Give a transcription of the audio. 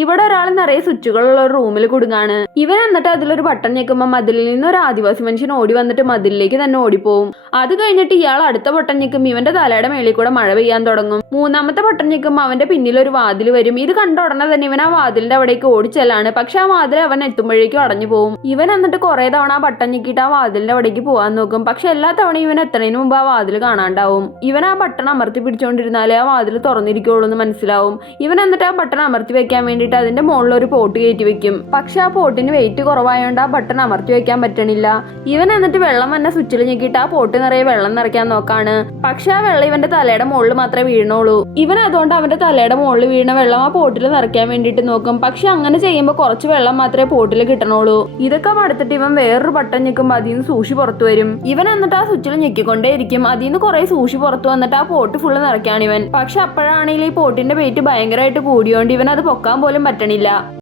ഇവിടെ ഒരാൾ നിറയെ സ്വിച്ചുകളുള്ള ഒരു റൂമിൽ കുടുങ്ങാണ്. ഇവൻ എന്നിട്ട് അതിലൊരു ബട്ടൺ ഞെക്കുമ്പോൾ മതിലിൽ നിന്ന് ഒരു ആദിവാസി മനുഷ്യൻ ഓടി വന്നിട്ട് മതിലിലേക്ക് തന്നെ ഓടിപ്പോവും. അത് കഴിഞ്ഞിട്ട് ഇയാൾ അടുത്ത ബട്ടൺ ഞെക്കും. ഇവന്റെ തലയുടെ മേളിൽ കൂടെ മഴ പെയ്യാൻ തുടങ്ങും. മൂന്നാമത്തെ ബട്ടൺ ഞെക്കുമ്പോൾ അവന്റെ പിന്നിൽ ഒരു വാതിൽ വരും. ഇത് കണ്ട ഉടനെ തന്നെ ഇവൻ ആ വാതിലിന്റെ അവിടേക്ക് ഓടിച്ചെല്ലാണ്. പക്ഷെ ആ വാതിൽ അവൻ എത്തുമ്പോഴേക്കും അടഞ്ഞു പോകും. ഇവൻ എന്നിട്ട് കുറെ തവണ ആ ബട്ടൺ ഞെക്കിയിട്ട് ആ വാതിലിന്റെ അവിടേക്ക് പോകാൻ നോക്കും. പക്ഷെ എല്ലാ തവണയും ഇവൻ എത്തുന്നതിന് മുമ്പ് ആ വാതിൽ കാണാണ്ടാവും. ഇവൻ ആ ബട്ടൺ അമർത്തി പിടിച്ചുകൊണ്ടിരുന്നാലേ ആ വാതിൽ തുറന്നിരിക്കുള്ളൂ എന്ന് മനസ്സിലാവും. ഇവൻ എന്നിട്ട് ആ ബട്ടൺ അമർത്തി വെക്കാൻ വേണ്ടിയിട്ട് അതിന്റെ മുകളിൽ ഒരു പോട്ട് കയറ്റി വെക്കും. പക്ഷെ ആ പോട്ടിന് വെയിറ്റ് കുറവായതുകൊണ്ട് ആ ബട്ടൺ അമർത്തി വെക്കാൻ പറ്റണില്ല. ഇവൻ എന്നിട്ട് വെള്ളം വന്ന സ്വിച്ചിൽ ഞെക്കിയിട്ട് ആ പോട്ട് നിറയെ വെള്ളം നിറയ്ക്കാൻ നോക്കാണ്. പക്ഷെ ആ വെള്ളം ഇവന്റെ തലയുടെ മുകളിൽ മാത്രമേ വീണുള്ളൂ. ഇവൻ അതുകൊണ്ട് അവന്റെ തലയുടെ മുകളിൽ വീണ വെള്ളം ആ പോട്ടിൽ നിറയ്ക്കാൻ വേണ്ടിയിട്ട് നോക്കും. പക്ഷെ അങ്ങനെ ചെയ്യുമ്പോൾ കുറച്ച് വെള്ളം മാത്രമേ പോട്ടിൽ കിട്ടണുള്ളൂ. ഇതൊക്കെ മടുത്തിട്ട് ഇവൻ വേറൊരു ബട്ടൺ ഞെക്കുമ്പോൾ അതിൽ നിന്ന് സൂഷി പുറത്തു വരും. ഇവൻ എന്നിട്ട് ആ സ്വിച്ചിൽ ഞെക്കിക്കൊണ്ടേയിരിക്കും. അതിൽ നിന്ന് കുറെ സൂഷി പുറത്തു വന്നിട്ട് ആ പോട്ട് ഫുള്ള് നിറയ്ക്കാണ് ഇവൻ. പക്ഷെ അപ്പോഴാണെങ്കിൽ ഈ പോട്ടിന്റെ വെയിറ്റ് ഭയങ്കരമായിട്ട് കൂടിയോണ്ട് ഇവൻ അത് പൊക്കാൻ പോലും പറ്റണില്ല.